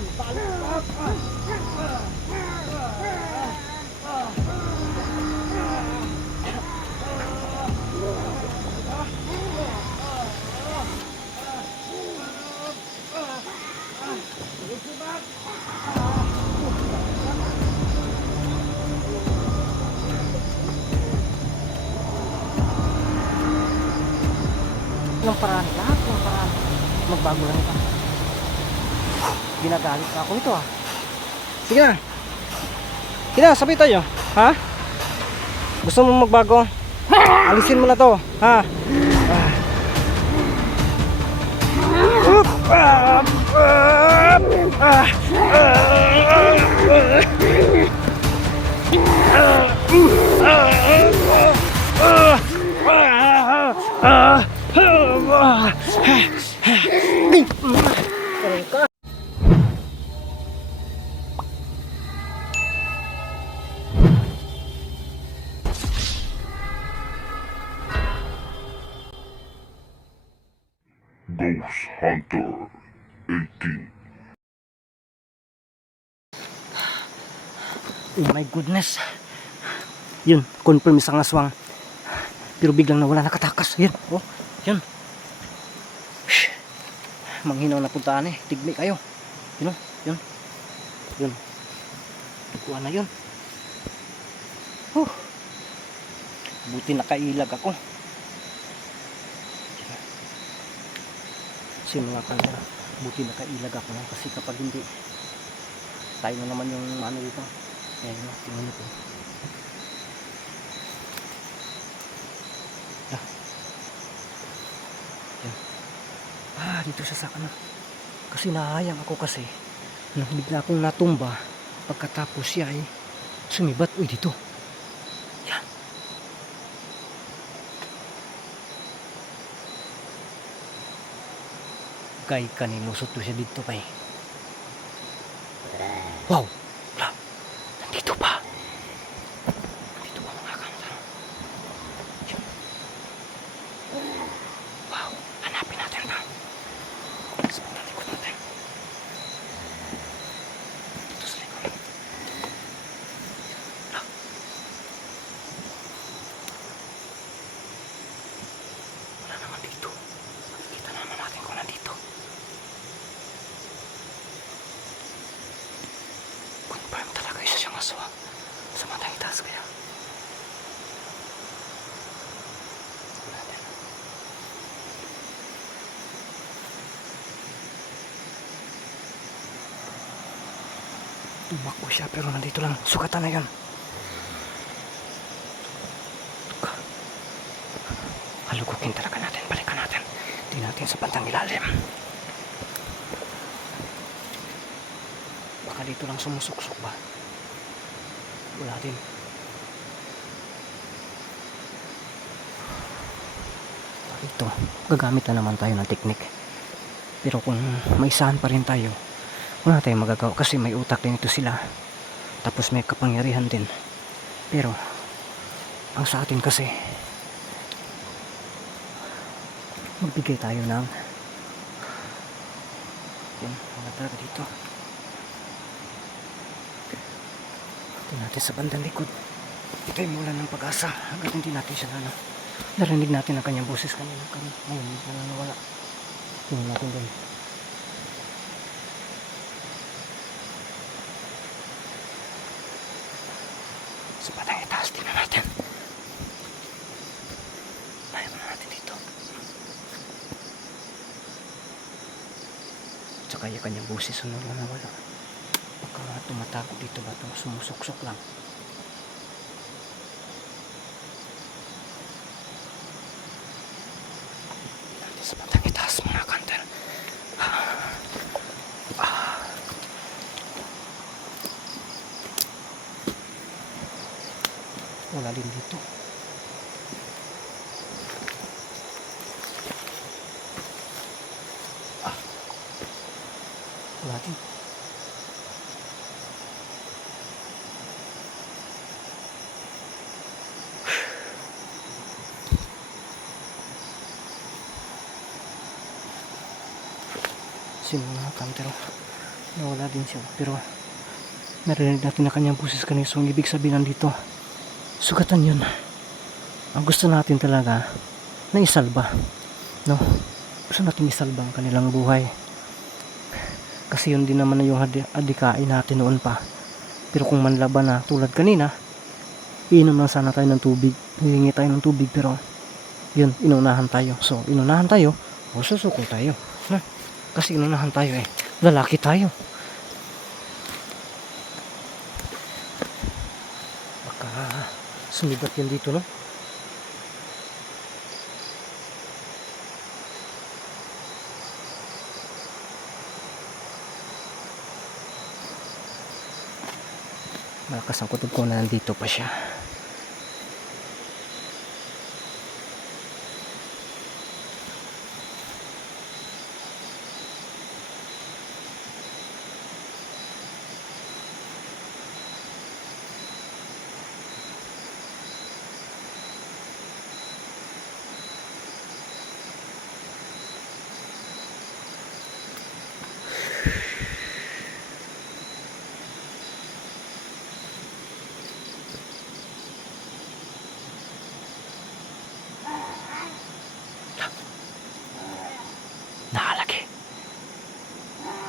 ng paraan, lahat ng paraan. Magbago lang ito. Ginagalit na ako ito ah. Sige na. Sige na, sabay tayo. Ha? Gusto mo magbago? Alisin mo na to. Ha? Ah. Up, up, ah, ah, ah, ah. Ghost Hunter 18. Oh my goodness. Yun, confirm isang aswang. Pero biglang nawala nakatakas. Yun, oh, yun. Shh. Manghinaw na puntaan eh. Tigmi kayo. Yun, oh, yun. Yun. Kuha na yun. Huh. Buti nakailag ako. Sino nga kanya? Buti nakailag ako lang kasi kapag hindi tayo na naman yung ano dito. Ayan o, tingnan nyo po. Ah. Ah, dito siya sa ano. Kasi nahayang ako kasi. Nang bigla akong natumba. Pagkatapos siya ay sumibat. Uy, dito. Kay kanilusot to siya dito kay. Wow! Wala. Nandito pa. Nandito pa mga kamsa. Yun. Wow! Hanapin natin ito. Sa bandang likod natin. Dito sa likod. Wala. Wala naman dito. Makikita naman natin kung nandito. Confirm talaga isa siyang aswang sa matang itaas kaya. Tignan natin. Tumakbo siya pero nandito lang. Sukatan na yun. Halugukin talaga natin. Balikan natin. Tingnan natin sa pantang ilalim. Baka dito lang sumusuksok ba? Wala din. Ito, gagamit na naman tayo ng teknik. Pero kung may saan pa rin tayo, wala tayong magagawa kasi may utak din ito sila. Tapos may kapangyarihan din. Pero, ang sa atin kasi, magbigay tayo ng yan, wala talaga dito. Ito natin sa bandang likod. Ito yung mula ng pag-asa. Hanggat hindi natin siya na narinig natin ang kanyang boses kanina. Kanina, ngayon, hindi na nawala. Tingnan natin doon. Bandang itaas, tingnan natin. Ayaw na natin dito. Tsaka yung kanyang boses ano na nawala. Baka tumatakot dito ba ito? Sumusuksok lang. Natin sa bandang itaas mga kanter. Ah. Wala din dito. Ah. Din. Sino nga kantero? Nawala din siya. Pero narinig natin na kanyang boses kanina. So, ibig sabihin nandito, sugatan yun. Ang gusto natin talaga, na isalba. No? Gusto natin isalba ang kanilang buhay. Kasi yun din naman na yung adi- adikain natin noon pa. Pero kung manlaban na tulad kanina, iinom lang sana tayo ng tubig. Hihingi tayo ng tubig pero yun, inunahan tayo. So, inunahan tayo, o susuko tayo. Na? Kasi inunahan tayo eh. Lalaki tayo. Baka sumibat yan dito, no? Malakas ang kutob ko na nandito pa siya.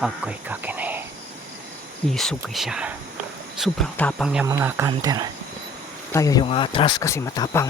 Agoy kakine. Isugay siya. Sobrang tapang niya mga kanter. Tayo yung atras kasi matapang.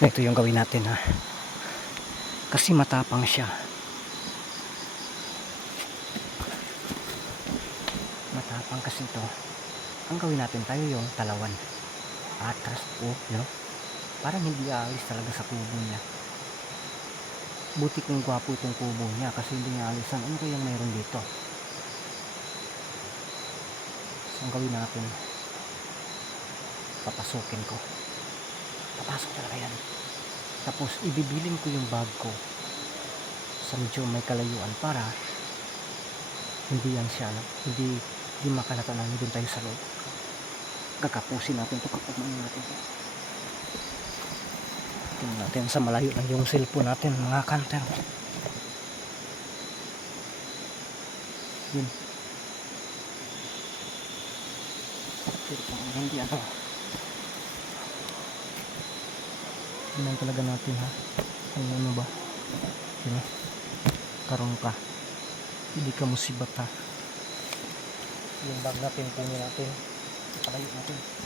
Ito yung gawin natin ha. Kasi matapang siya. Matapang kasi ito. Ang gawin natin tayo yung talawan. Atras po, no? Parang hindi aalis talaga sa kubo niya. Buti kung gwapo itong kubo niya kasi hindi niya alisan. Ano kayang mayroon dito? So, ang gawin natin, papasukin ko. Papasok talaga yan. Tapos, ibibilin ko yung bag ko sa medyo may kalayuan para hindi yan siya, hindi, hindi makalata na doon tayo sa loob. Kakapusin natin ito kapag natin ito. Tingnan natin sa malayo lang yung cellphone natin mga kanter. Yun. Kung hindi ano. Tingnan talaga natin ha. Kung ano ba. Yun. Karoon ka. Hindi ka musibat ha. Yung bag natin, tingnan natin. Palayo natin.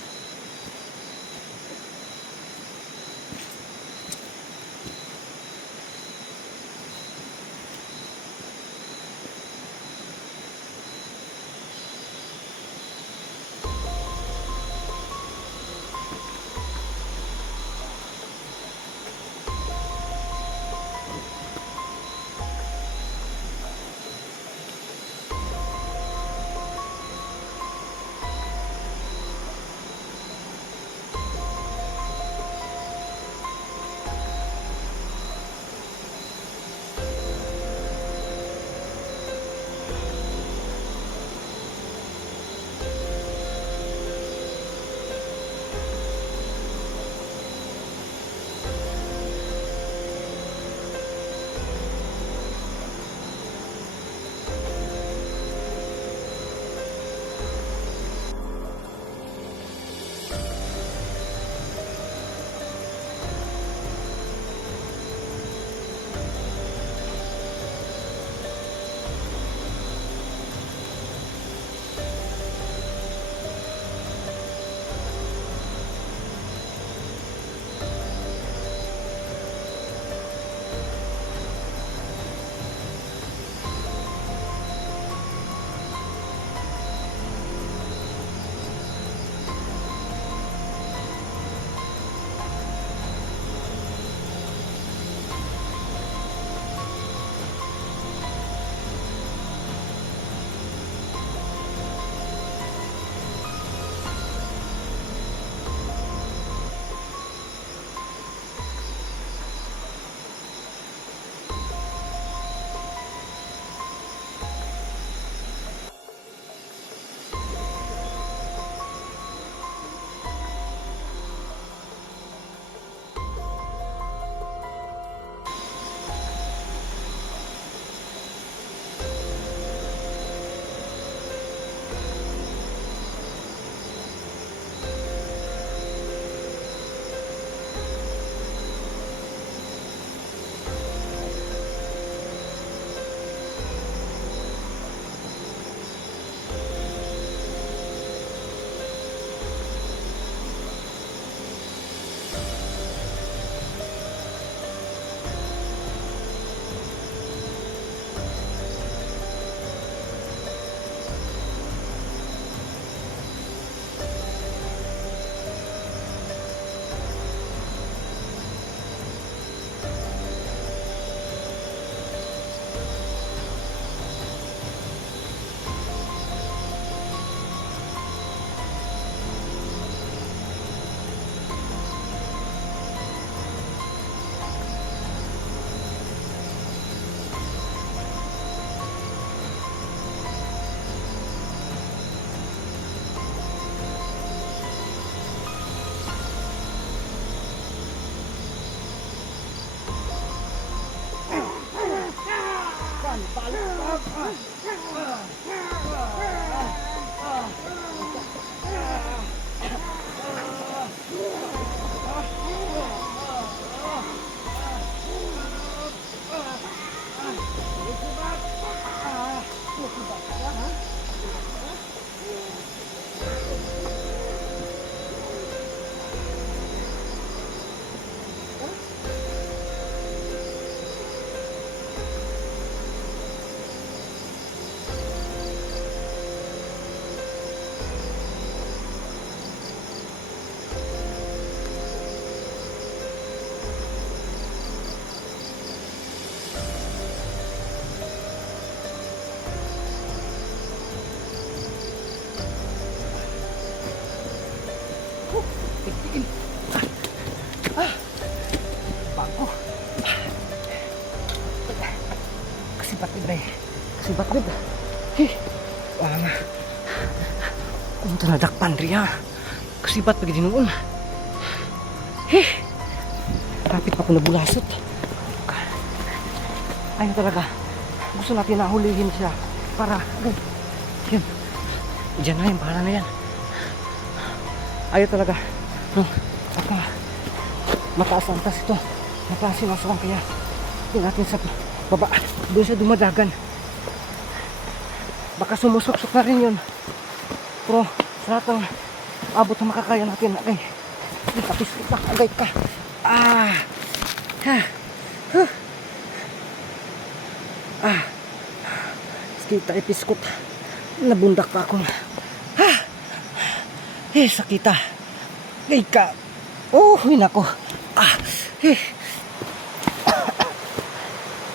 Tingin. Ah. Bako. Kasi batid na eh. Kasi batid. Hey. Wala na. Kung tanadakpan rin yan. Kasi ba't pag dinuon? Hey. Rapit pa ko nabulasot. Ayun ano talaga. Gusto natin na hulihin siya para... Ano? Yun. Diyan na yun. Bahala na yan. Ayaw talaga. No, baka mataas ang tas ito. Mataas kaya tingnan natin sa baba. Doon siya dumadagan. Baka sumusok-sok na rin yun. Pero sa lahat ng abot na makakaya natin, agay. Kapis ka, agay ka. Ah! Ha! Huh. Ah! Sakita, ipiskot. Nabundak pa ako. Ha! Eh, sakita. Agay ka. Oh, nako. Ah! Eh.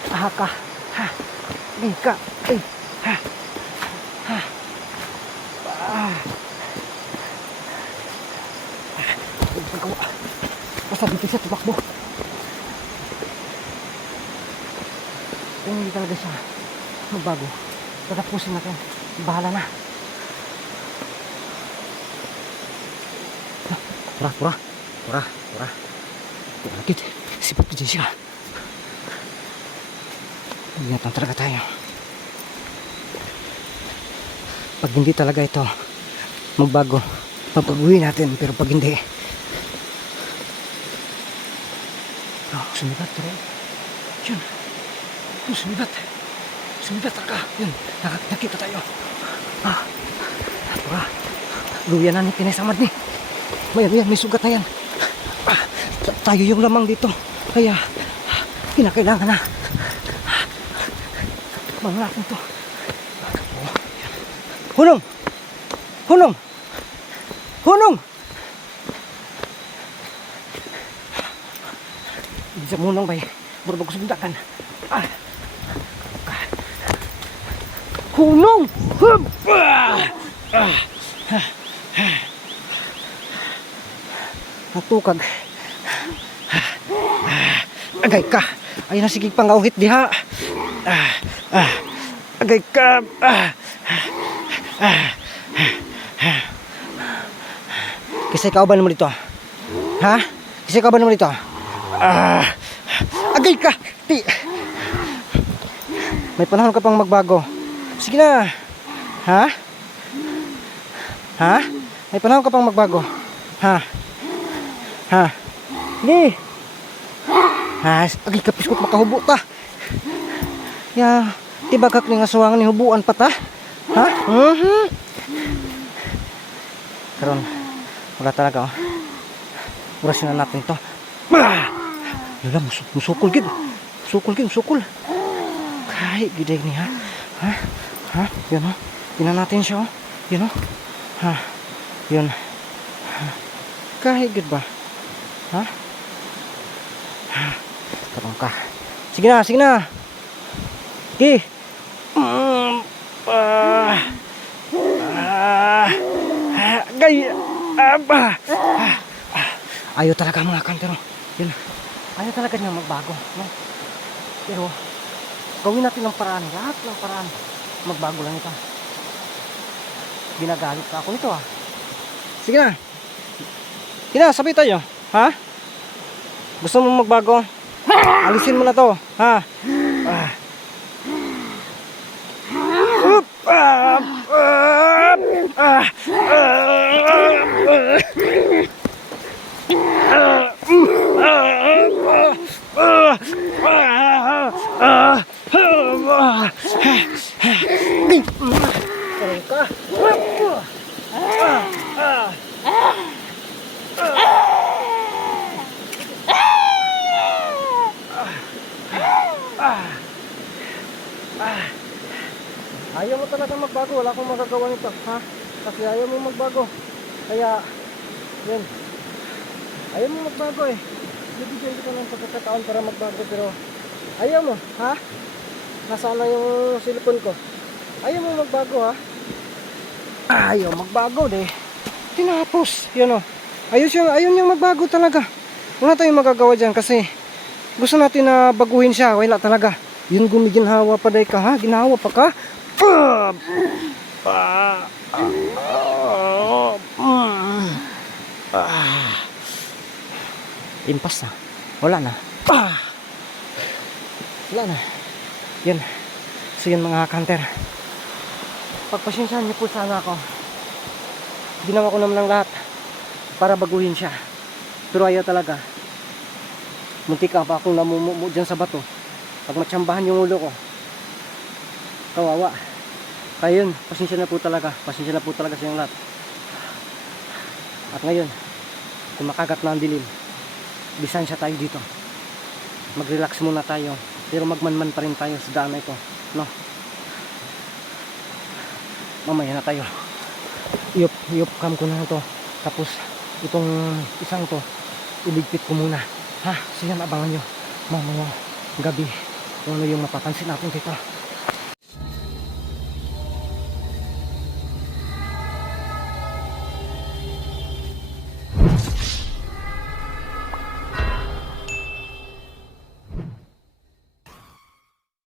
Ah ka. Ha! Agay ka. Ay! Ha! Ha! Ah! Ay, pagkawa. Basta dito siya tumakbo. Kung hindi talaga siya magbago, tatapusin natin. Bahala na. Pura, pura. Pura, pura. Bakit? Sipot ko dyan siya. Ingatan talaga tayo. Pag hindi talaga ito magbago, papaguhin natin. Pero pag hindi, oh, sumibat pero yun. Sumibat. Sumibat talaga. Yun, nak tayo. Ah, pura. Luya na ni Pinay Samad ni. May ano yan, may sugat na yan. Ah, ta- tayo yung lamang dito. Kaya, kinakailangan na. Mga natin to. Hunong! Hunong! Hunong! Hindi sa munong bay. Mura bagus bundakan. Ah. Hunong! Hup! Ah. Ah. Ah. Natukag. Ah. Agay ka. Ay na sige pangauhit diha. Agay ka. Kisay ka ba naman dito? Ha? Kisay ka ba naman dito? Agay ka. Ti. May panahon ka pang magbago. Sige na. Ha? Ha? May panahon ka pang magbago. Ha? Ha? Sige. Ha? Agay ka piskot makahubo ta. Ya, tibagak ni nga suwangan ni hubuan pa ta. Ha? Mhm. Karon, wala talaga oh. Orasin na natin to. Ah! Yala, mus musukol gid. Musukol gid, musukol. Kahit giday ni ha. Ha? Ha? Yun oh. Tingnan natin siya oh. Yun oh. Ha? Yun. Ha? Kahit gid ba? Ha? Karon ka. Sige na, sige na. Sige. Mm, ah. Ah. Gay. Ah. Ah. Ayaw talaga mga kantero. Yun. Ayaw talaga niya magbago. No? Pero, gawin natin ng paraan. Lahat ng paraan. Magbago lang ito. Ginagalit pa ako nito ah. Sige na. Sige na, sabay tayo. Ha? Gusto mo magbago? Alisin mo na to. Ha? Ah. Up, ah, ah, ah, Ayaw mo talaga magbago, wala akong magagawa nito, ha? Kasi ayaw mo magbago. Kaya, yun. Ayaw mo magbago eh. Bibigyan ko ng pagkakataon para magbago pero ayaw mo, ha? Nasaan na yung cellphone ko? Ayaw mo magbago, ha? Ayaw magbago, de. Tinapos, yun o. Ayos yun, ayaw niyang magbago talaga. Wala tayong magagawa dyan kasi gusto natin na baguhin siya, wala talaga. Yun gumiginhawa pa day ka ha? Ginawa pa ka? Ah! Impas na. Wala na. Ah! Wala na. Yan. So yun mga kanter. Pagpasensyahan niyo po sana ako. Ginawa ko naman ng lahat para baguhin siya. Pero ayaw talaga. Muntik ka pa akong namumumu dyan sa bato. Pag matsambahan yung ulo ko. Kawawa. Kaya yun, pasensya na po talaga. Pasensya na po talaga sa yung lahat. At ngayon, kumakagat na ang dilim. Bisansya tayo dito. Mag-relax muna tayo. Pero magmanman pa rin tayo sa daan na ito. No? Mamaya na tayo. Iop, iop cam ko na ito. Tapos, itong isang to, iligpit ko muna. Ha? So yan, abangan nyo. Mamaya, gabi, ano yung mapapansin natin dito.